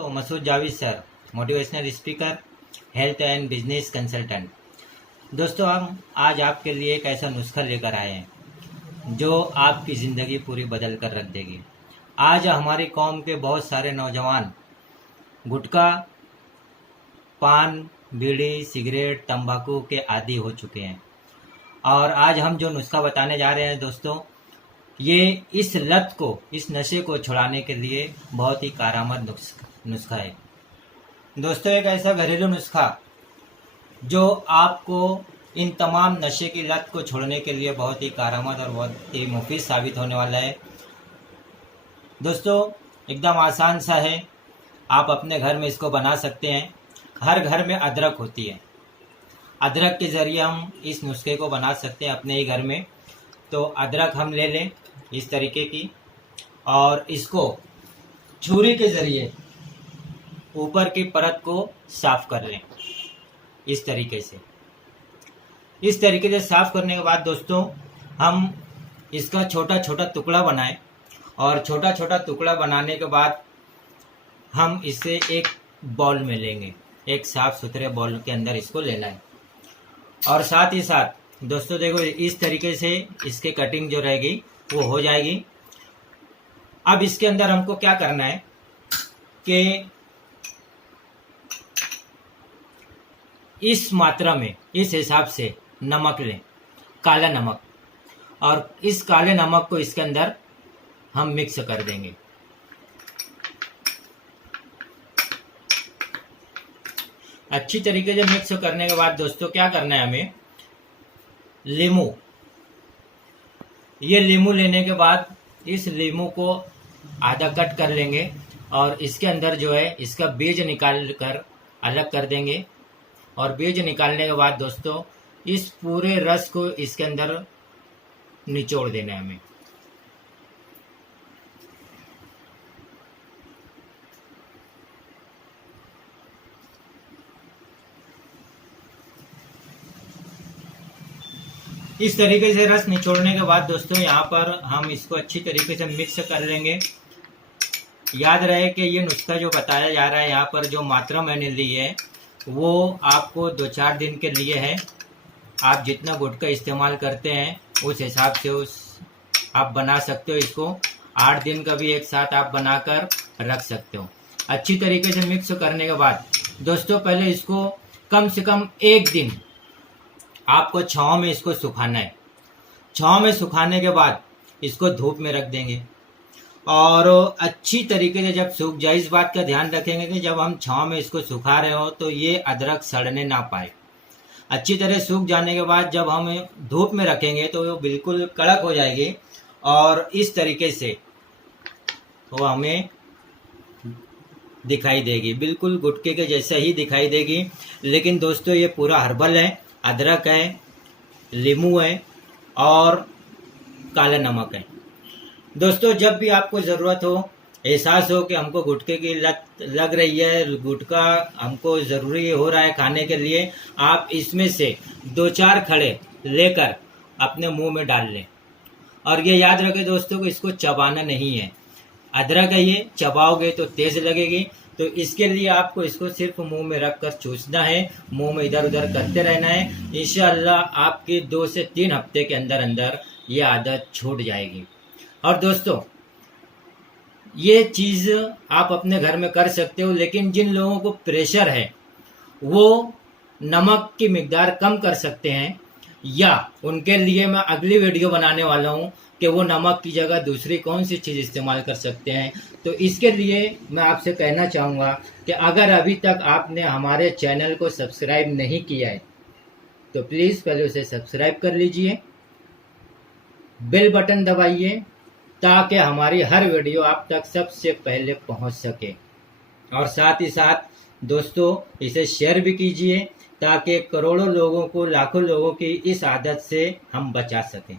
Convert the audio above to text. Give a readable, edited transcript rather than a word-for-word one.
तो Masood Javed sir, motivational speaker, health and business consultant. दोस्तों, हम आज आपके लिए एक ऐसा नुस्खा लेकर आए हैं जो आपकी ज़िंदगी पूरी बदल कर रख देगी। आज हमारी कौम के बहुत सारे नौजवान गुटखा, पान, बीड़ी, सिगरेट, तंबाकू के आदी हो चुके हैं और आज हम जो नुस्खा बताने जा रहे हैं दोस्तों, ये इस लत को, इस नशे को छुड़ाने के लिए बहुत ही कारगर नुस्खा है। दोस्तों, एक ऐसा घरेलू नुस्खा जो आपको इन तमाम नशे की लत को छोड़ने के लिए बहुत ही कारगर और बहुत ही मुफीद साबित होने वाला है। दोस्तों, एकदम आसान सा है, आप अपने घर में इसको बना सकते हैं। हर घर में अदरक होती है, अदरक के ज़रिए हम इस नुस्खे को बना सकते हैं अपने ही घर में। तो अदरक हम ले लें इस तरीके की और इसको छुरी के ज़रिए ऊपर की परत को साफ़ कर लें इस तरीके से। इस तरीके से साफ़ करने के बाद दोस्तों, हम इसका छोटा छोटा टुकड़ा बनाएं और छोटा छोटा टुकड़ा बनाने के बाद हम इसे एक बाउल में लेंगे, एक साफ़ सुथरे बाउल के अंदर इसको लेना है। और साथ ही साथ दोस्तों देखो, इस तरीके से इसके कटिंग जो रहेगी वो हो जाएगी। अब इसके अंदर हमको क्या करना है कि इस मात्रा में, इस हिसाब से नमक लें, काला नमक, और इस काले नमक को इसके अंदर हम मिक्स कर देंगे। अच्छी तरीके से मिक्स करने के बाद दोस्तों क्या करना है, हमें लींबू, ये लींबू लेने के बाद इस लींबू को आधा कट कर लेंगे और इसके अंदर जो है इसका बीज निकाल कर अलग कर देंगे। और बीज निकालने के बाद दोस्तों, इस पूरे रस को इसके अंदर निचोड़ देना है हमें। इस तरीके से रस निचोड़ने के बाद दोस्तों, यहाँ पर हम इसको अच्छी तरीके से मिक्स कर लेंगे। याद रहे कि ये नुस्खा जो बताया जा रहा है, यहाँ पर जो मात्रा मैंने ली है वो आपको 2-4 दिन के लिए है। आप जितना गुटखा इस्तेमाल करते हैं उस हिसाब से आप बना सकते हो। इसको 8 दिन का भी एक साथ आप बनाकर रख सकते हो। अच्छी तरीके से मिक्स करने के बाद दोस्तों, पहले इसको कम से कम 1 दिन आपको छांव में इसको सुखाना है। छांव में सुखाने के बाद इसको धूप में रख देंगे और अच्छी तरीके से जब सूख जाए, इस बात का ध्यान रखेंगे कि जब हम छांव में इसको सुखा रहे हो तो ये अदरक सड़ने ना पाए। अच्छी तरह सूख जाने के बाद जब हम धूप में रखेंगे तो वो बिल्कुल कड़क हो जाएगी और इस तरीके से वो हमें दिखाई देगी, बिल्कुल गुटखे के जैसा ही दिखाई देगी। लेकिन दोस्तों, ये पूरा हर्बल है, अदरक है, लींबू है और काला नमक है। दोस्तों, जब भी आपको ज़रूरत हो, एहसास हो कि हमको गुटखे की लत लग रही है, गुटखा हमको ज़रूरी हो रहा है खाने के लिए, आप इसमें से 2-4 खड़े लेकर अपने मुंह में डाल लें। और ये याद रखें दोस्तों कि इसको चबाना नहीं है। अदरक है, ये चबाओगे तो तेज़ लगेगी, तो इसके लिए आपको इसको सिर्फ मुंह में रख कर चूसना है, मुंह में इधर उधर करते रहना है। इंशाअल्लाह आपकी 2 से 3 हफ्ते के अंदर अंदर ये आदत छूट जाएगी। और दोस्तों, ये चीज़ आप अपने घर में कर सकते हो, लेकिन जिन लोगों को प्रेशर है वो नमक की मिकदार कम कर सकते हैं, या उनके लिए मैं अगली वीडियो बनाने वाला हूँ कि वो नमक की जगह दूसरी कौन सी चीज़ इस्तेमाल कर सकते हैं। तो इसके लिए मैं आपसे कहना चाहूँगा कि अगर अभी तक आपने हमारे चैनल को सब्सक्राइब नहीं किया है तो प्लीज़ पहले उसे सब्सक्राइब कर लीजिए, बेल बटन दबाइए ताकि हमारी हर वीडियो आप तक सबसे पहले पहुंच सके। और साथ ही साथ दोस्तों, इसे शेयर भी कीजिए ताकि करोड़ों लोगों को, लाखों लोगों की इस आदत से हम बचा सकें।